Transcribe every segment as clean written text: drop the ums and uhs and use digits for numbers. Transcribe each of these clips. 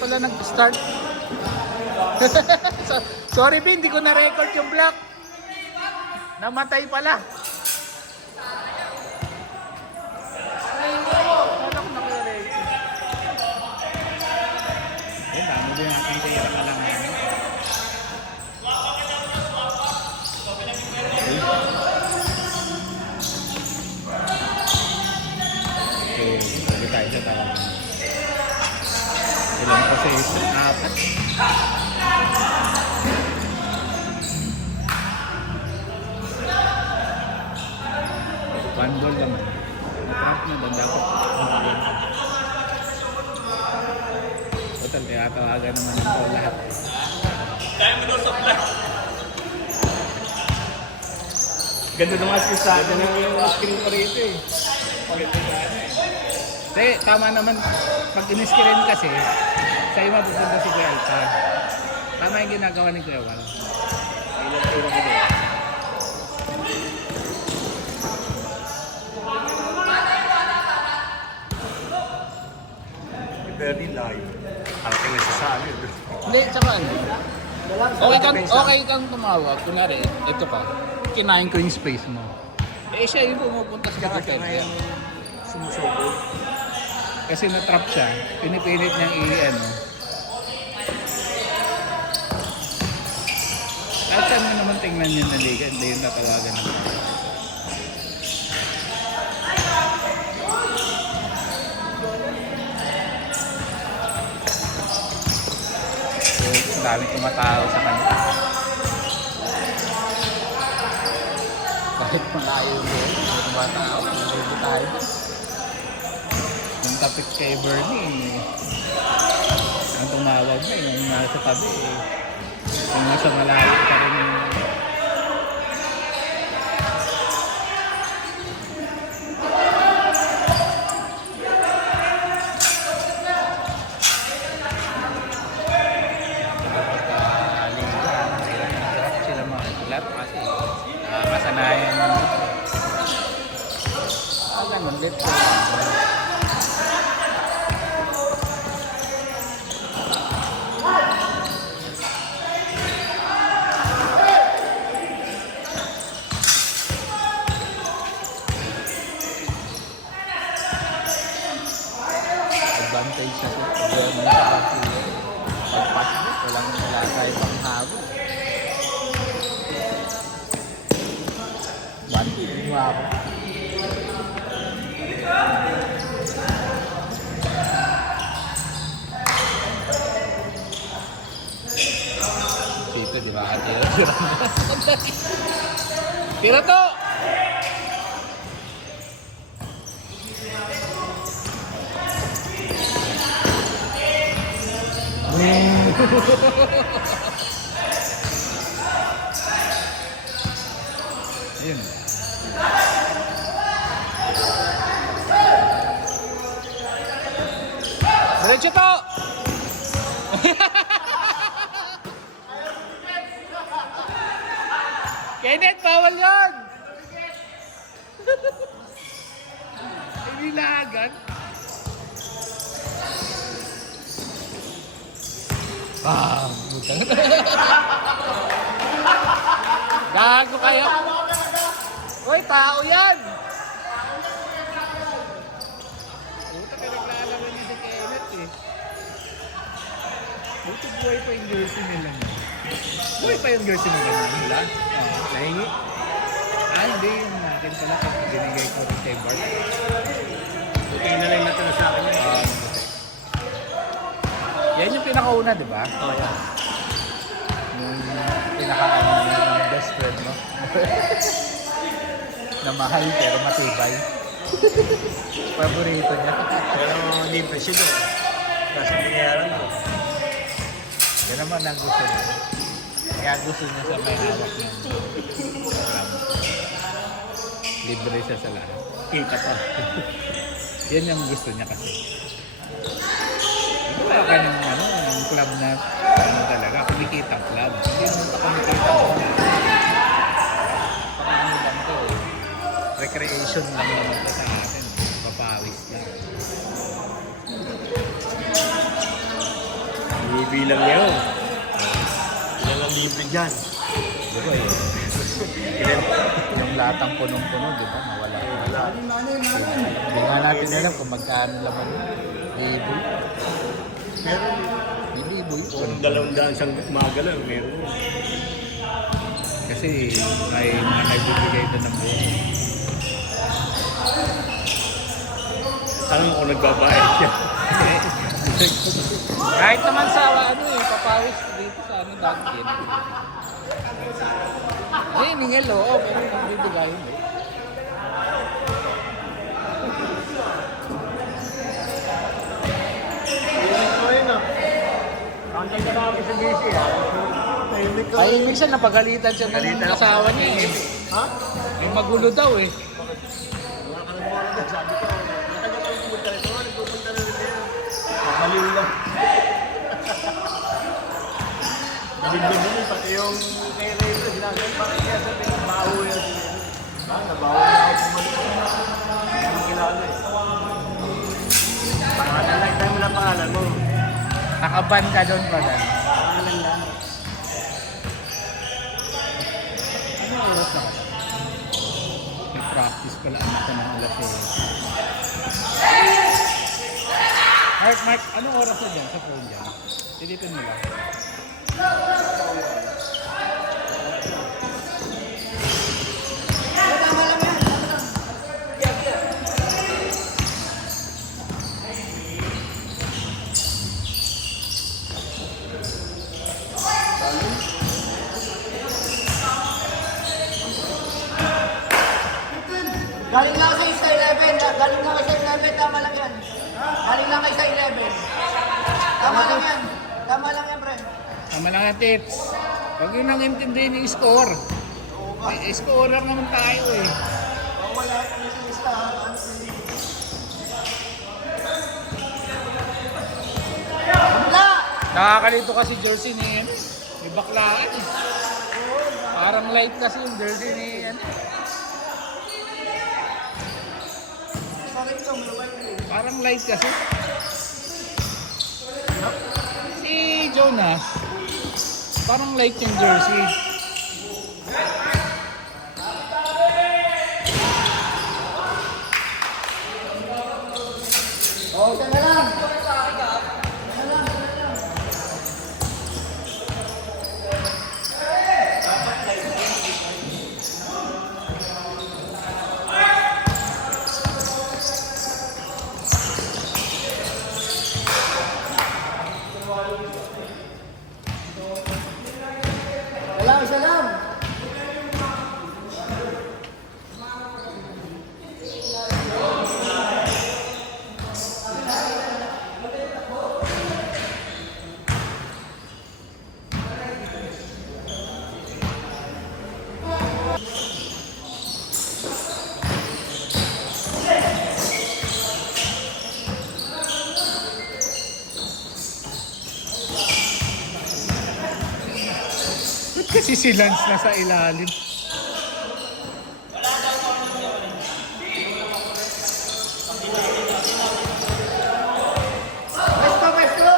pala nag-start. Sorry, Bin, hindi ko na-record yung block. Namatay pala. Wala ko naka-record. Eh, dami din natin kaya ka lang yan. So, bali tayo sa tawag. Ilang possession? 4. 1 ball naman. Trap na doon dapat. Total, tinatawagan naman ito lahat. Kaya mo daw sa flat. Ganda naman sa akin ng screen ko rito eh. Hindi, tama naman. Pag in-screen kasi, sa ima pupunta si Kuya Alta. Tama yung ginagawa ni Kuya Wal. Very live. Parating na siya sa amin. Hindi, tsaka ano. Okay kang tumawag. Kunwari, ito ka. Kinain ko yung space mo. Eh siya yung pumupunta sa defender. Sumusubog. Kasi na-trap siya. Pinipilit niyang i-ano. Kahit saan mo naman tingnan yun na liga, hindi yung natawagan naman. So, dami tumatao sa kanya. Kahit malayo mo, may tumatao, nalito tayo. Yung tapit kay Bernie, ang tumawag na yung nasa tabi eh. Yung nasa malayo pa rin yung... sila makikilat kasi kasanayan ng ganun, let's go. Advantage na po. Diyan na sa kasi pag-pass mo, wala tayo pang habol. 1-2 mo ako. Dito, di ba? Tira to! Ayun. Diretso to! Kenneth, bawal yun! Hindi lahagan. Butang. Gago kayo. Uy, tao yan! Puta, pinaglalaman niya si Kenneth eh. Buti buhay pa yung jersey nila. Buhay pa yung jersey nila. Wala? Nahingi? Hindi. Yung natin pala pag binigay ko rin kay Bart. Buti na lang natin sa akin yun. Yan yung pinakauna, di ba? Oh, yeah. Yung best friend mo. Na mahal pero matibay. Paborito niya. Pero hindi impresyon doon. Kasi binayaran ko. Yan naman ang gusto niya. Kaya gusto niya sa may hawak niya. Libre siya sa lahat. Kita pa. Yan yung gusto niya kasi. Ito wala ka ng yung club na talaga, kumikitang club. Hindi naman pa kumikitang club. Parang lang to. Recreation lang naman to sa atin. Papawis lang. bibilang niya yun. Yan ang libre dyan. Diba eh? Yung latang punong-puno, di ba? Nawala. Wala. Hindi nga natin alam kung magkano laman yun. Libo. Meron. May libo yun. Kung 200 siyang magalaw, meron. Kasi may mga nagbibigay doon ng buwan. Alam mo kung nagbabayad siya. Kahit naman sa ano eh, papawis dito sa ano dati yan. Ay, ningel oo, pero nagbibigay yun eh. Linis mo yun ah. Contact ka namin sa DC ha. Tahimik ka. Tahimik siya, napagalitan siya ng Pagalitan asawa niya eh. Ha? May magulo daw eh. Wala ka nang mawala dyan. Sabi ko, matagal pa yung pumunta rito. Nagpupunta na rin yan. Maliw lang. Nabigyan din pati yung kay Reyes, ginagawa pa kaya sa pinagbaho yan. Nabaho na ako pumunta. Hindi kilala eh. Pangalan lang tayo mo na pangalan mo. Nakaban ka doon pa lang. Pangalan lang. Ano oras na? May practice pala anak ko ng alas eh. Mark, anong oras na dyan sa phone dyan? Silipin mo lang. Galing lang kayo sa 11. Galing lang kayo sa 11. Tama lang yan. Galing lang kayo sa 11. Tama lang yan. Tama lang yan, pre. Tama lang ang tips. Huwag yun nang intindihin yung score. Scorer naman tayo eh. Wala ka na sa listahan. Wala! Nakakalito kasi jersey ni ano. May baklaan eh. Parang light kasi yung jersey ni ano. Parang light kasi. Si Jonas, parang light yung jersey. Oh, isa na lang. Wala, isa lang. Ba't kasi si Lance nasa ilalim? Pwesto, pwesto.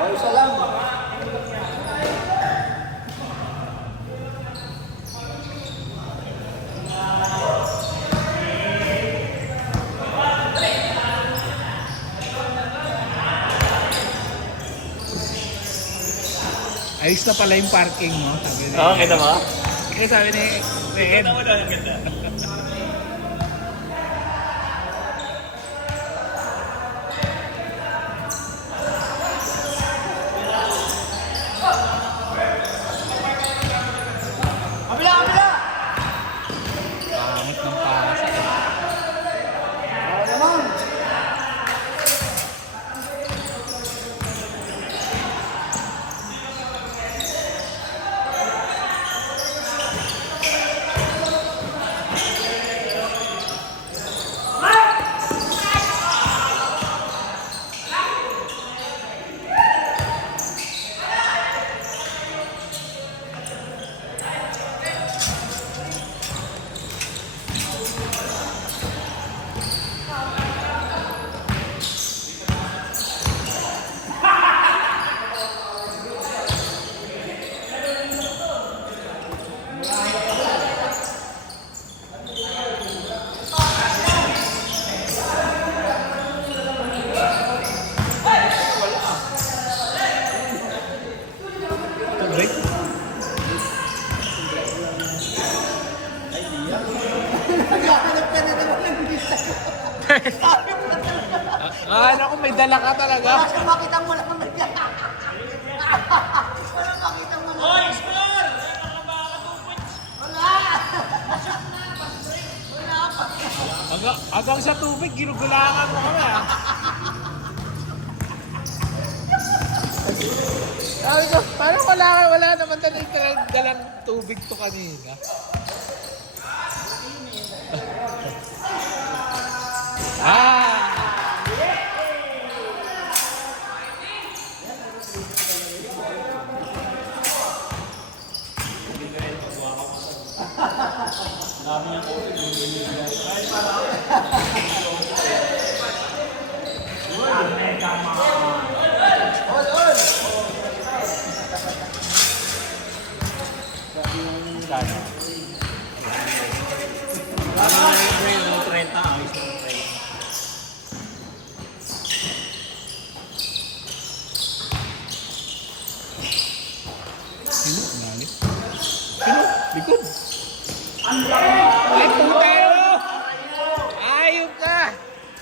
Oh, isa lang. Ayos na pala yung parking mo. Sabi ni, Oo, kita mo? sabi ni Ed. Kita mo na, ang ganda. Kabila, kabila. Pangit ng pasa. Oh, naman. Akala ko may dala ka talaga. Wala siyang makita mo lang naman yan. Wala makita mo lang. Hoy, score! Wala! Wala pa. Hanggang sa tubig, ginugulangan mo kami ah. Sabi ko, parang wala naman dalang tubig to kanina. Sino? Nani? Sino? Likod! Ay, putero! Ayop ka!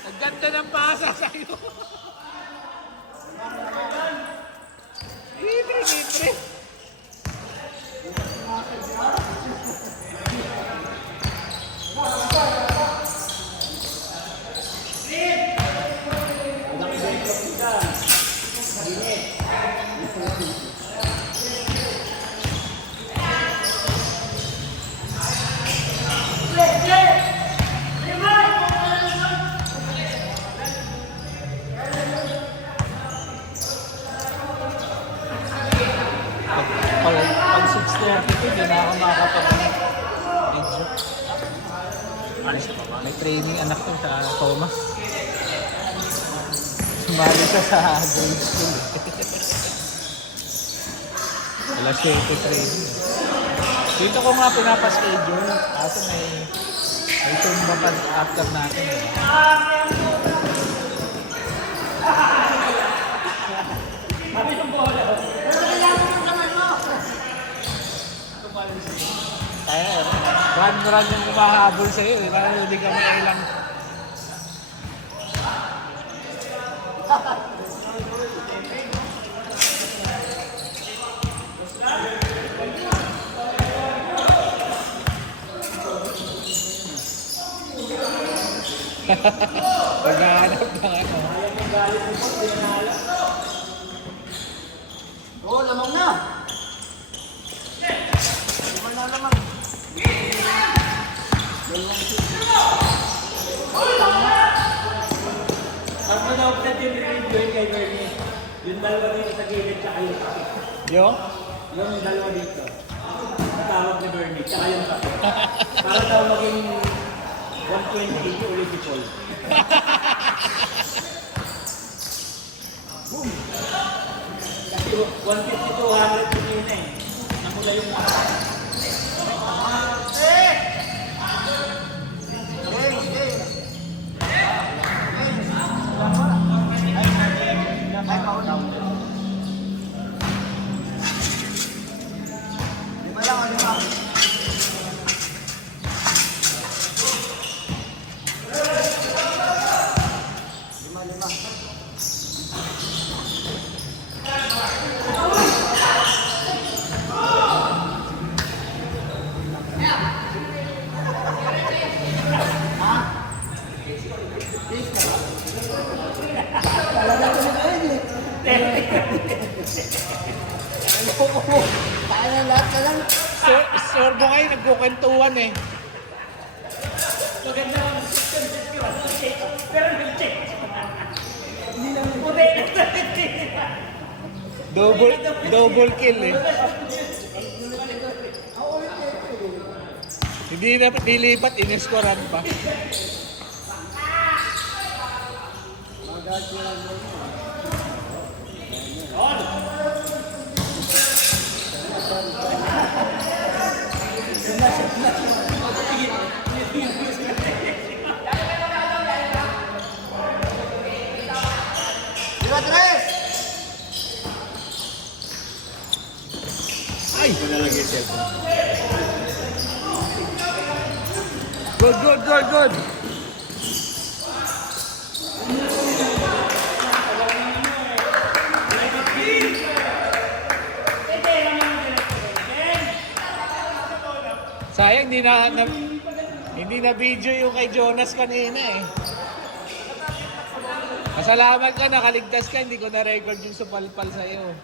Ang ganda ng pasa sa'yo! Libre! Pag 6:30 ko, hindi na ako makakapag-video. Alis ka pa ba? May training anak ko sa Thomas. Sumali siya sa grade school. Alas 7 training. Dito ko nga pinapaschedule. Kaso may tumba pa after natin. Kaya run yung kumahabol sa'yo eh. Parang hindi ka mailang. Maghanap ng ano. Oo, lamang na. Wala lamang. Ang manood na din review yun kay Bernie. Yung dalawa dito sa gilid, tsaka yung kape. Yung? Yung dalawa dito. Ang tawag ni Bernie, tsaka yung kape. Para daw maging 120 yung ulit Paul. Boom! Kasi 150 to 100 yun yun eh. Namula yung mga. Ay, maulaw. Lima lang, lima. Lima. Kaya na lahat na lang. Sorbo kayo, nagkukwentuhan eh. Maganda ang system check. Pero nag-check. Hindi lang puti. Double kill eh. Hindi na nilipat, ineskoran pa. Lima, tres. Ay! Nalagay yung cellphone. Good. hindi na video yung kay Jonas kanina eh. Masalamat ka, nakaligtas ka, hindi ko na-record yung supalpal sa'yo.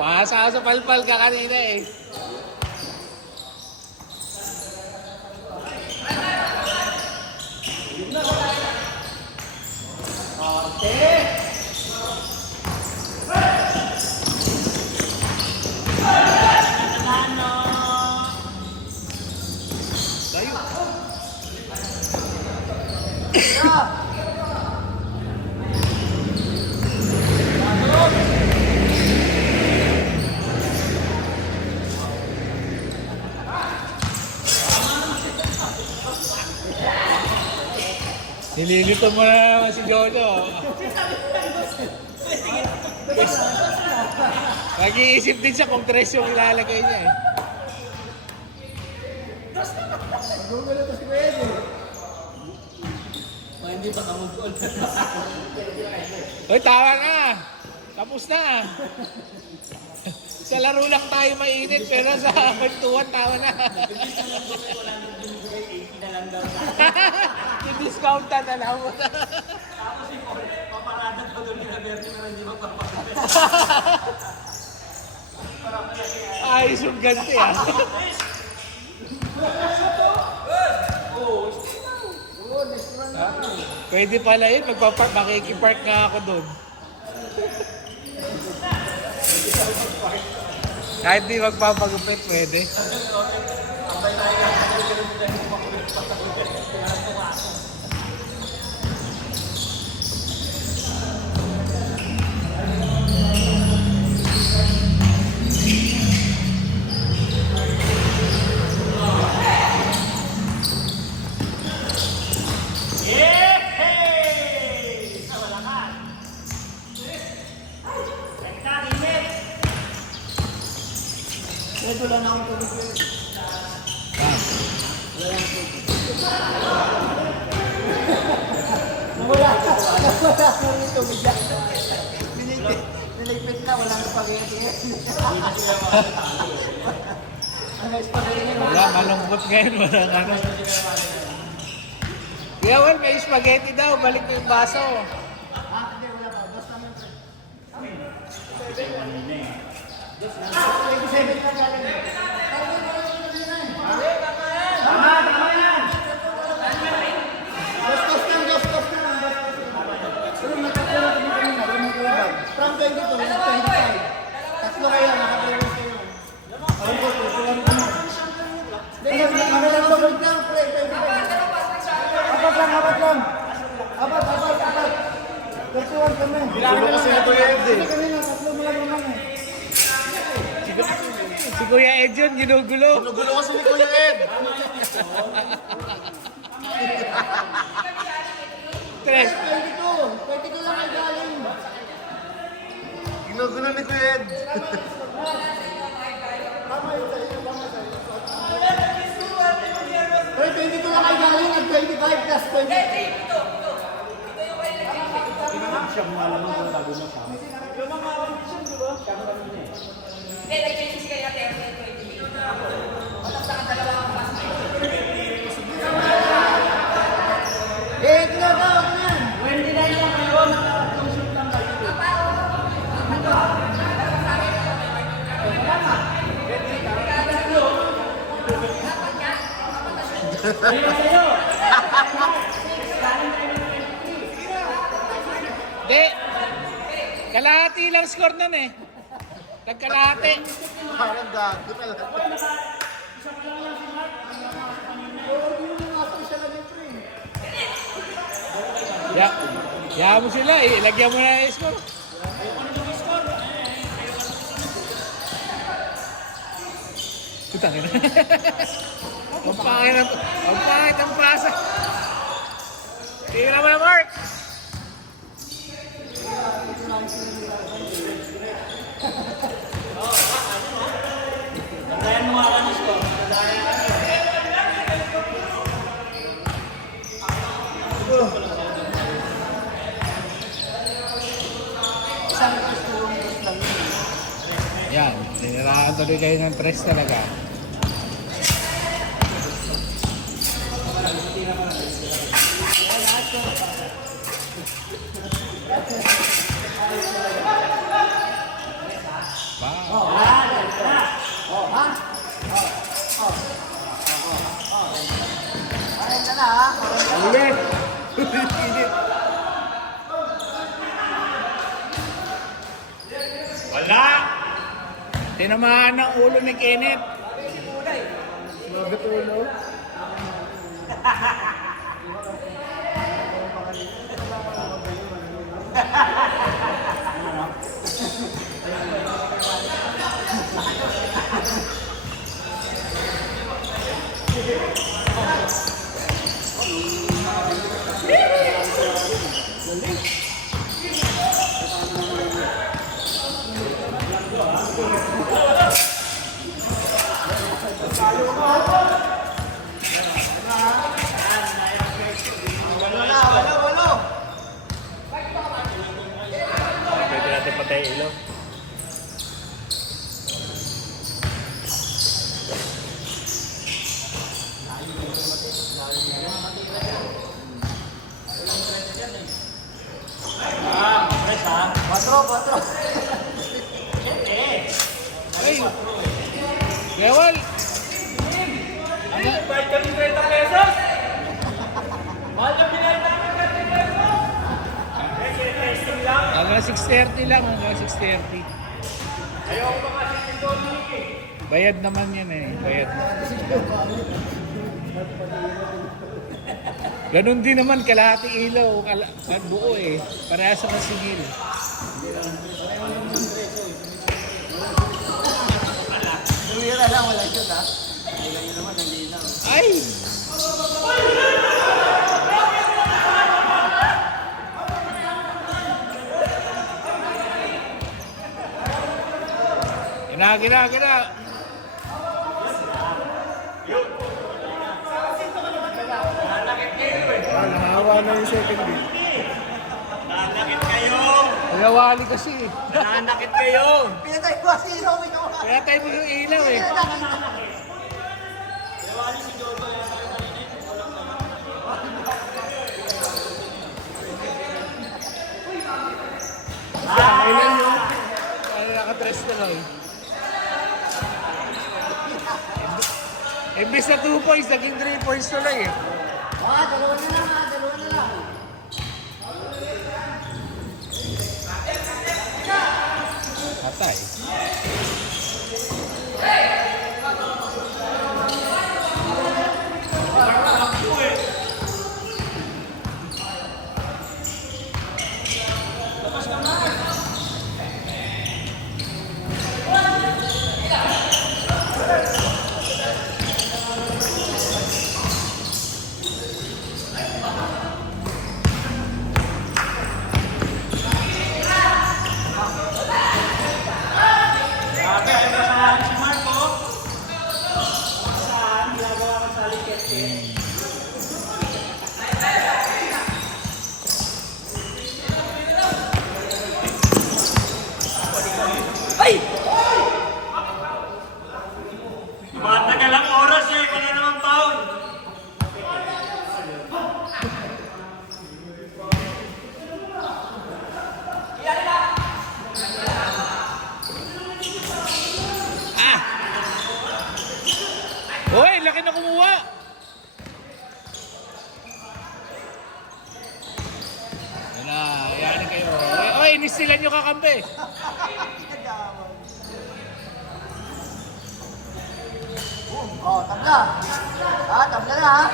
Pasa sa supalpal ka kanina eh. Tayo. Nililito mo na naman si Jojo. Nag-iisip din siya kung tres yung ilalagay niya eh. Hindi pa kamugol. Hoy, tawa na! Tapos na! Sa laro lang tayo mainit, pero sa kwentuhan tawa na. Yung discount na lang mo na. Tapos yung paparada pa doon ni Roberto na hindi magpapakita. Ayos yung ganti ah. Pwede pala yun, makikipark nga ako doon. Kahit di magpapagupit, pwede. Ito lang akong tubig. Nawala na rin tubig yan. Nilipit na, walang spaghetti. Ang spaghetti na. Wala, malungkot ngayon, walang ano. Kaya well, may spaghetti daw, balik mo yung baso. Hindi, wala pa. Basta mo. 27 na galing. Tama yan! Gastos lang. Pero nagkakaroon mo kanina, lumagulabag. From 22 to 25. Tatlo kayo, nakapagod kayo. Alam ko, kulang ka na. Nagalang tubig lang, pre. Apat lang. Apat. 31 kami. Gulo kasi na Kuya Ed eh. Kanina, tatlo mo lang naman eh. Si Kuya Ed yun, ginugulo. Gulo kasi ni Kuya Ed. Tres. 22 lang ay galing. Ginugulo ni Kuya Ed. Pero 22 lang ay galing at 25 plus 20. Hindi, nag-change kaya 30, 20. Matap sa dalawang classmate. Tinatawag na yan. 29 lang kayo, nakatatlong shoot lang kayo. Hindi. Kalahati lang score nun eh. Nagkalahati. Parang gago talaga. Ya mo sila eh. Ilagyan mo na yung score. Putang ina. Ang pangit ang pasa. Tingnan mo na, Mark. Isang tulong lang yun. Yan. Siniraan tuloy kayo ng tres talaga. Ulit! Ulit! Wala! Tinamaan ng ulo ni Kenneth. Pwede natin patay ilaw. Ay! Gewal! Bayad ka rin 30 pesos! Mahal na pinayad namin 30 pesos! Testing lang. Hanggang 6:30 lang, hanggang 6:30. Ayaw ko mga sitting doon eh. Bayad naman yan eh, bayad na. Ganon din naman, kalahati ilaw, buo eh. Parehas sa masingil. Tumira lang, wala shoot ha. Wala yun naman, nalinaw. Ay! Gina. Nahawa na yung second beat. Nanakit kayo! Kaya wali kasi eh. Nanakit kayo! Pinatay ko kasi ilaw, ikaw ha. Kaya tayo mo yung ilaw eh. Ilan yung nakatress na lang. Imbis na 2 points, naging 3 points na lang eh. Dalawa na lang ha, dalawa na lang. Patay. Matagal ang oras eh, wala namang foul. Hoy, laki na kumuha! Yan na, yayanin kayo. Oy, inistilan nyo kakampi. Tabla. Tabla na ha.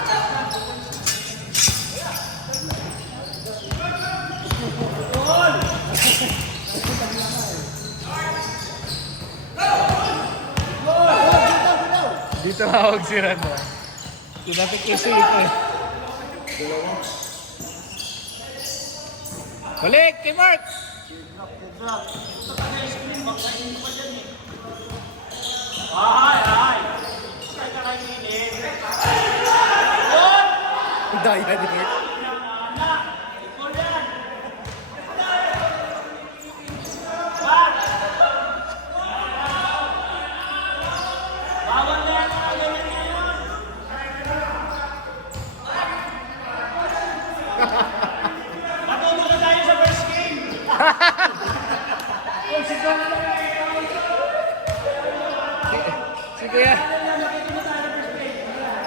Dito hawag si Rando. Tinapik kasi ito eh. Balik kay Mark! Daya ni Mark. Si Kuya.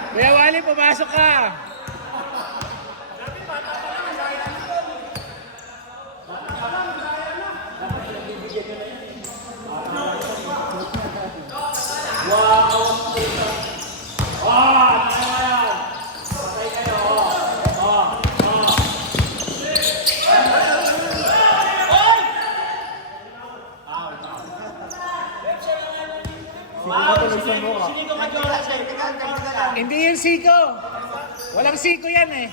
Kuya Wally, pumasok ka. Hindi yun siko. Walang siko yan eh.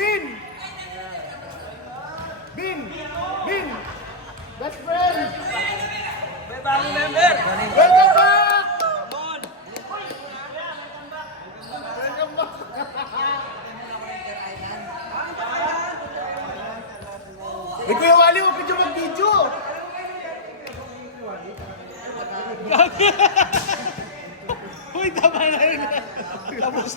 Bin! Bin! Bin! Best friend! Family member! Welcome back! Eh, Kuya Wally, huwag ka dyan mag-video! Uy, tama na yun. Tapos,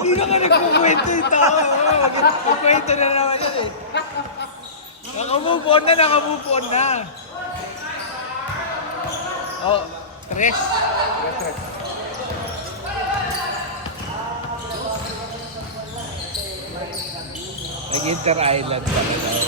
hindi na ka nagkukwento yung tao. Nagkukwento na naman yan eh. Nakamove on na. Oh, tres. Nag-Inter Island pala daw.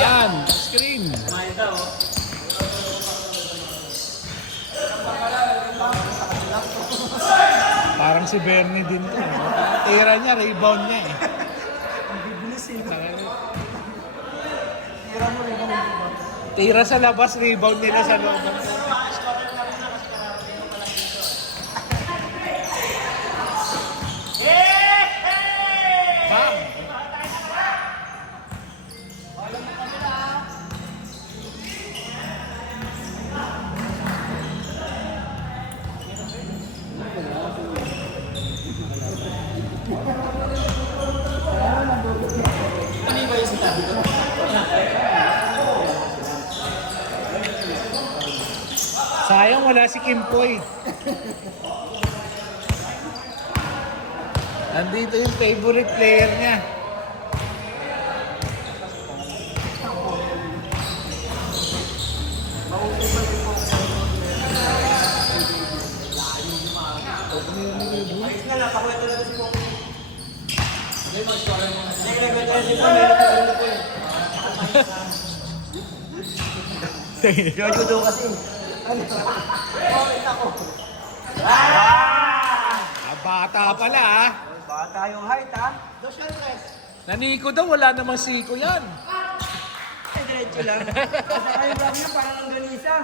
Yan, screen. Parang si Bernie din to. Tira niya, rebound niya eh. Tira sa labas, rebound nila sa loob. Bam! Sayang wala si Kimpoy. Nandito yung favorite player niya. Jojo daw kasi. Bata pala ah. Bata yung height ha? Naniko daw, wala namang siko yan. Eh, diretso lang. Kasi kayo vlog niya parang ang ganisa.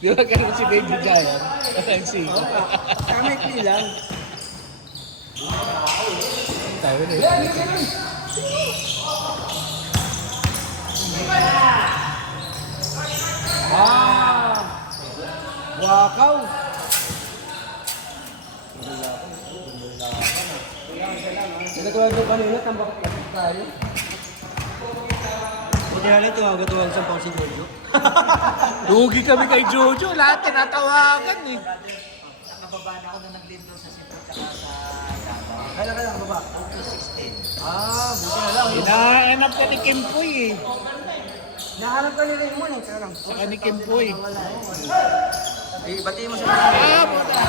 Di ba ganun si Baby Giant? Wala yung siko. Kamit lang. Tayo na eh. Wakaw. Nagkwento kanina, tambak tayo. Buti na rin tuwag-tuwag sa pang si Jojo. Lugi kami kay Jojo, lahat tinatawagan eh. Nababa na ako na nag-lindo sa Cebu tsaka sa Davao. Kailan baba? 2016. Ah, buti na lang. Hinahanap ka ni Kimpoy eh. Nahanap ka ni Raymond eh, kaya lang. Saka ni Kimpoy. Eh, batiin mo siya. Ah, puta.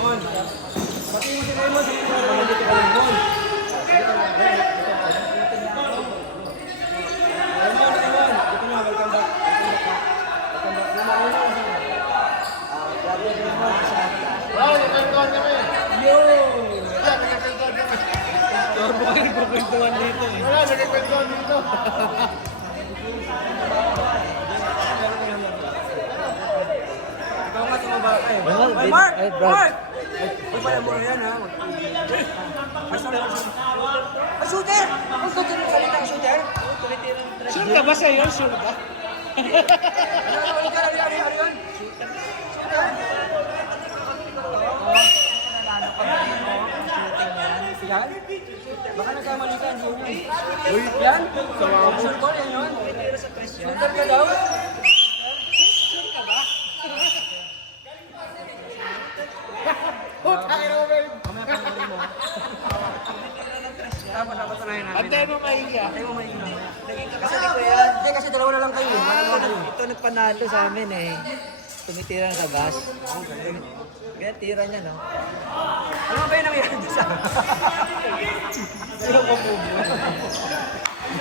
Mon. Batiin mo si Raymond sa mga nandito ka lang, Mon. Raymond, dito na, welcome back. Welcome back. Lumayan na siya. Grabe Raymond sa Wow, nagkantuan kami. Yo! Turbo kayo nagkukwentuhan dito eh. Wala, nagkikwentuhan dito. Ikaw nga tumaba ka eh. Ay, Mark! Mark! Ay, pala mo yan ha. Ay, sorry. Ay, shooter! Ang shooter mo salita ang shooter? Sure ka ba sa'yo? Sure ka? Yan? Baka nagkamali ka, hindi yun. Uy, yan? Sure ko, yan yun. Shooter ka daw? Mamaya pangalan mo. Tama, dapat tanahin namin. Antay mo mahiga. Antay mo mahiga. Kasi di ko yan. Hindi, kasi dalawa na lang kayo. Wala naman kayo. Ito nagpanalo sa amin eh. Tumitira na sa gas. Kaya tira niya, no? Ano ba yung nangyari sa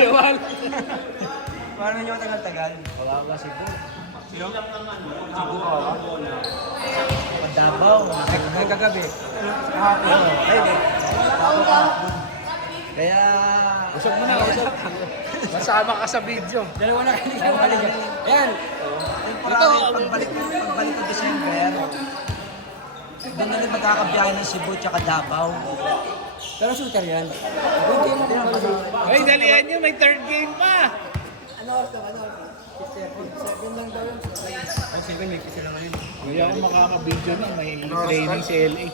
Dewal. Paano nyo tagal-tagal? Wala ko si Bo. Sino? Padabaw. Ay, kagabi. Ay, di. Kaya... Usap mo na, usap. Masama ka sa video. Dalawa na kayo nagkamali dyan. Ayan. Ito, pagbalik ko December, doon na rin magkakabiyahe ng Cebu tsaka Davao. Pero shooter yan. Hindi mo kumali. Ay, dalihan nyo, may third game pa. Ay, 7 weeks sila ngayon. Hindi ako makaka-video na, may training si LA.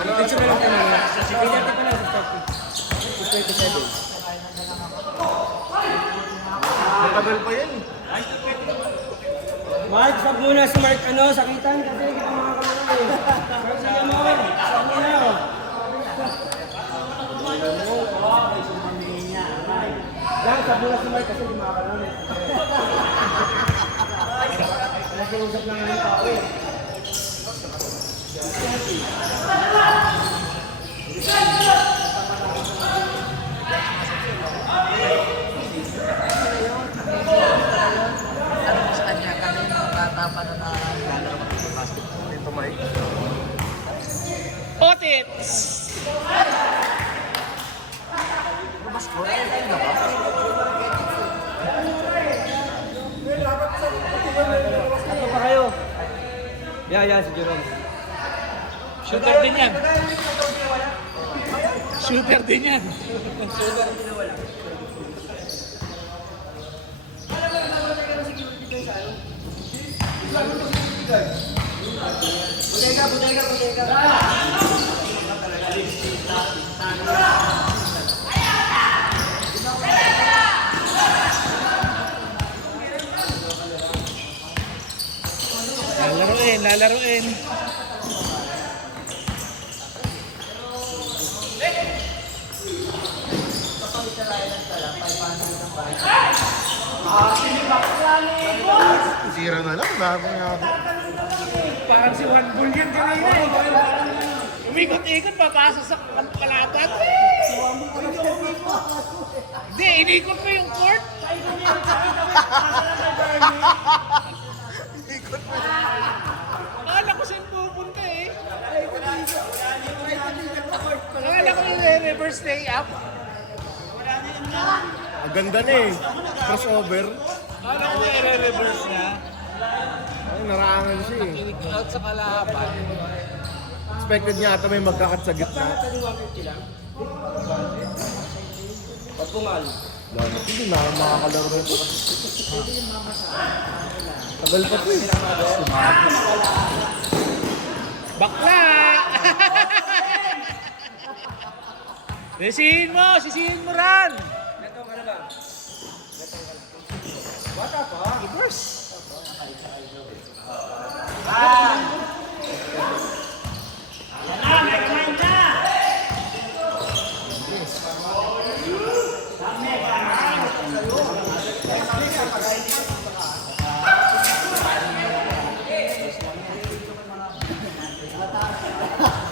Attention na lang tayo ngayon. Si Peter pa lang sa 27. Matagal pa yan. Mark, sab muna si Mark, sakitan kasi hindi ka makakamali. Mark, sige mo. Sab muna. Lang, sab muna si Mark kasi hindi makakamali. Nag-uusap lang ng tao eh. Ano ko sa kanya, kami yung mga bata pa na naglalaro ng basketball. Dito, Mike. Otits! Ano pa kayo? Yeah, si Jerome. Shooter din yan. Shooter din yan. Lalaruin. Tira na lang. Bago nga ako. Parang si Juan Bullion kanina eh. Umikot-ikot, papasok sa kalapat. Hindi, inikot mo yung court. Akala ko saan pupunta eh. Akala ko reverse lay up. Ang ganda na eh. Crossover. Akala ko reverse na. Ay, narangan siya eh. Out sa kalapat. Expected niya ata may magkakat sa gitna. Pagpungal. Lalo, hindi na ako makakalaro nito. Tagal pa to eh. Bakla! Sisihin mo ran! Neto ka na ba?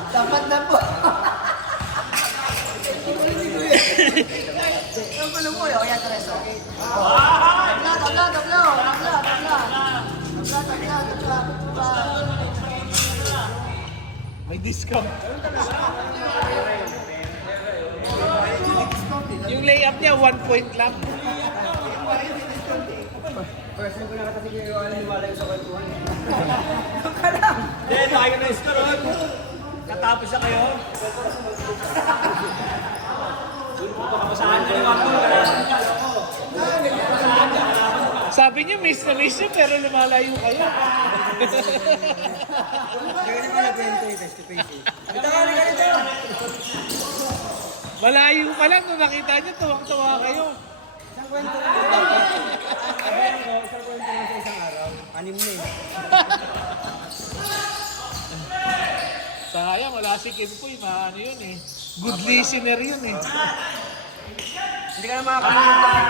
Dapat na po. Ang gulo mo, o yan, Tereso. Tabla. May discount. Yung layup niya, 1 point lang. First time ko nakatapig yung wala yung sa kwentuhan. Hindi, tayo na yung score. Katapos na kayo. Pagkakabasahan na naman po. Sabi niyo, miss na miss niyo, pero lumalayo kayo. Hindi ko na-kwento eh, face to face eh. Ito ka, ganito! Malayo pa lang, nung nakita niyo, tuwang-tuwa kayo. Isang kwento lang ito. Sabihin ko, isang kwento lang sa isang araw. 6 na eh. Sayang, wala si Kimpoy, maano yun eh. Good listener yun eh. Hindi ka na makakalimutan.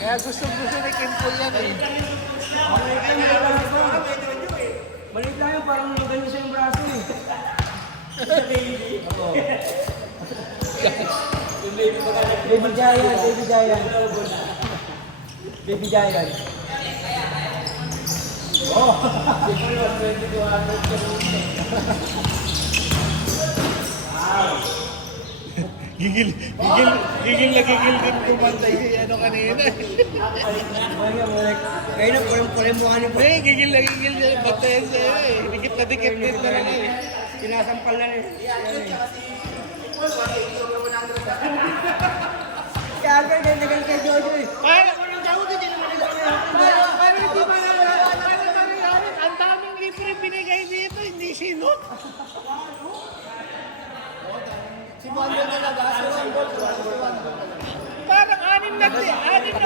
Kaya gusto ni Kimpoy yan eh. Maliit lang yun, parang ganyan siya yung braso eh. Baby Giant, Baby Giant. Baby Giant. Gigil din kumantay si ano kanina. Ngayon na, pulem mukha niyo po. Gigil siya, bantay siya eh. Dikit na dikit din talaga eh. Sinasampal na rin. Kaya ganyan kay Jojo eh. Paano hindi ba ang daming libre binigay dito, hindi sinot. Parang anim na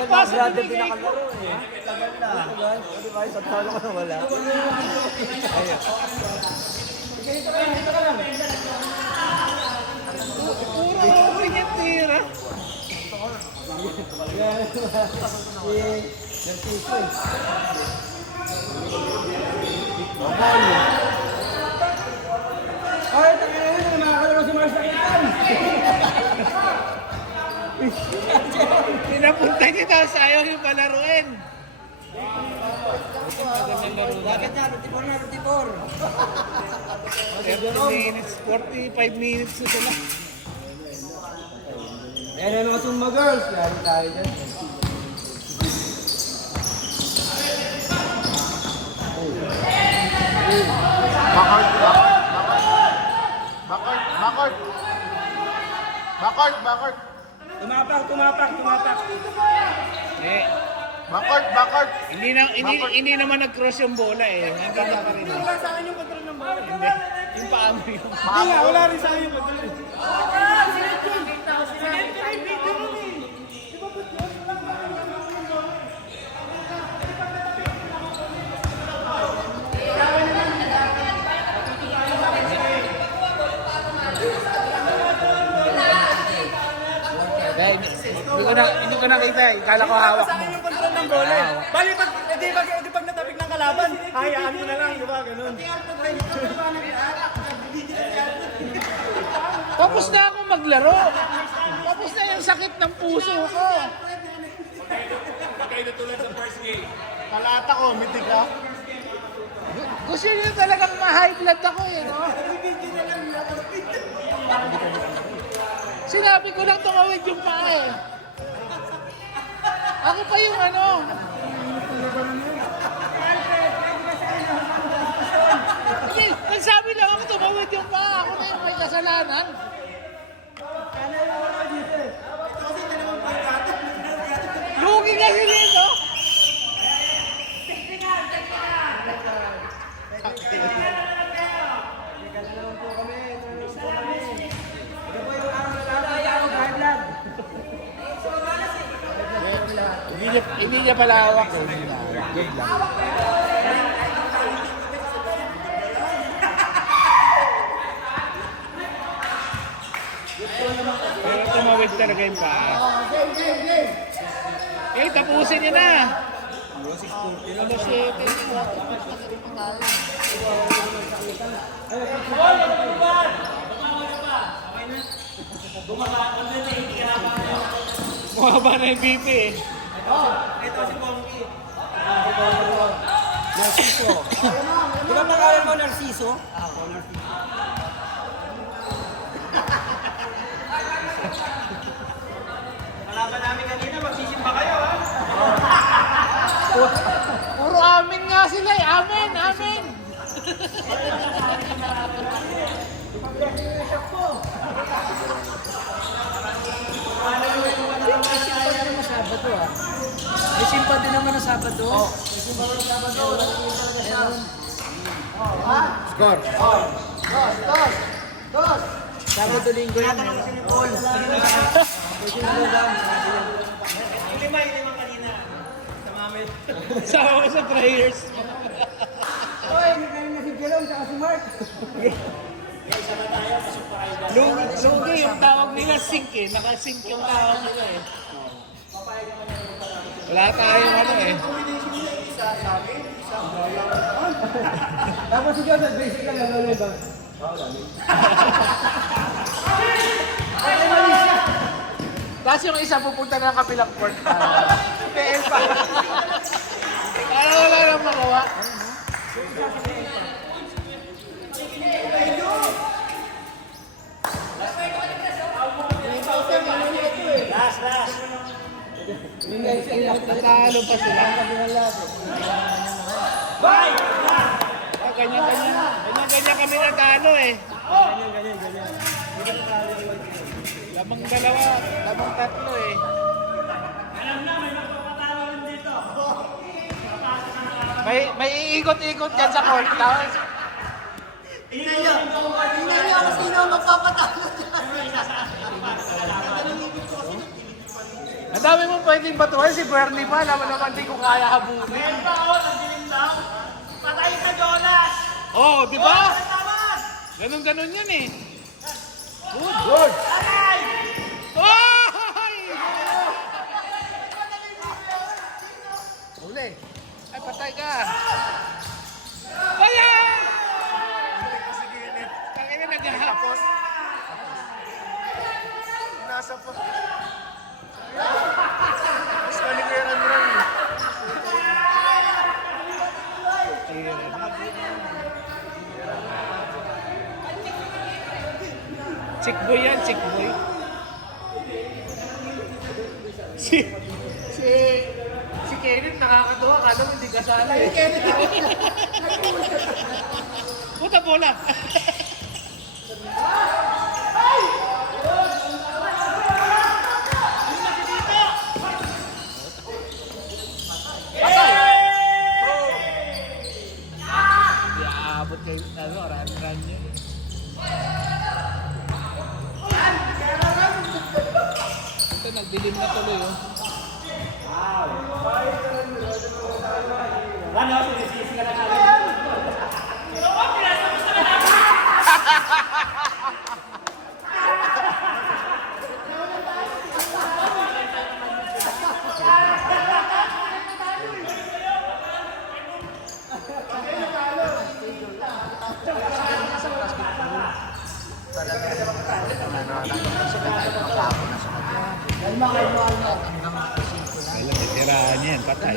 baso binigay ko. Puro uri niya tira. Ay, tangina yun, nakakalaro si Mars Akitan. Pinapunta niya tapos ayaw yung palaruin. Bakit nga, 54 na, 54. 30 minutes, 45 minutes na sila. Ayan na mga Sumba girls, laro tayo dyan. Backward. Tumapak. Eh, Backward. hindi naman nag-cross yung bola eh. Hindi na pa rin. Wala sa akin yung control ng bola. Hindi. Yung paa mo yun. Hindi nga, wala rin sa akin yung control. Dahil, hindi ko nakita eh. Kala ko hawak Sa mo. akin yung control ng bola eh. Bali, pag natabig ng kalaban, hayaan mo na lang, di ba? Ganun. Tapos na ako maglaro. Tapos na yung sakit ng puso ko. Kayo tulad sa first game. Kalata ko, mitig ka. Gusto niyo talagang ma-high blood ako eh, no? Sinabi ko lang tumawid yung paa eh. Ako pa yung ano. Hindi, nagsabi lang ako tumawid yung paa. Ako na yung may kasalanan. Lugi kasi dito. Hindi niya pala hawak. Good lang. Pero tumawid talaga yung paa. Eh, tapusin niya na. Alas 7 na. Bumaba na yung BP eh. Ito si Bongi. Narciso. Di ba pangalan mo Narciso? Ako, Narciso. May simpa din naman sa Sabado. Score. Sabado linggo yan. Sama ko sa prayers. Oy, hindi kayo na si Jerome tsaka si Mark. Lugi yung tawag nila sink eh. Nakasink yung tawag nila eh. Wala tayong ano eh. Tapos si Joseph, basic lang ano ba? Tapos yung isa pupunta ng kapilang port. PL pa. Para wala nang magawa. Natalo pa sila. Ganyan-ganyan kami natalo eh. Lamang dalawa, lamang tatlo eh. May iikot-ikot yan sa court. Tapos, Tingnan niyo kung sino ang magpapatalo. ang dami mo pwedeng batuhan. Si Bernie pa, naman di ko kaya habulin. Patay ka, Jonas! Oh, di ba? Ganon-ganon yan eh. Good! Ay! Uli. Ay, patay ka. Ayan! Tangin na naghahapon. Nasa po. Mas kalimutan mo rin. Chick boy yan, chick boy. Si Kenneth nakakatuwa, kada mo hindi kasali. Puta bola. Abot kayo, run niya. Ito, nagdilim na tuloy, oh. Kailan titirahan yan, patay.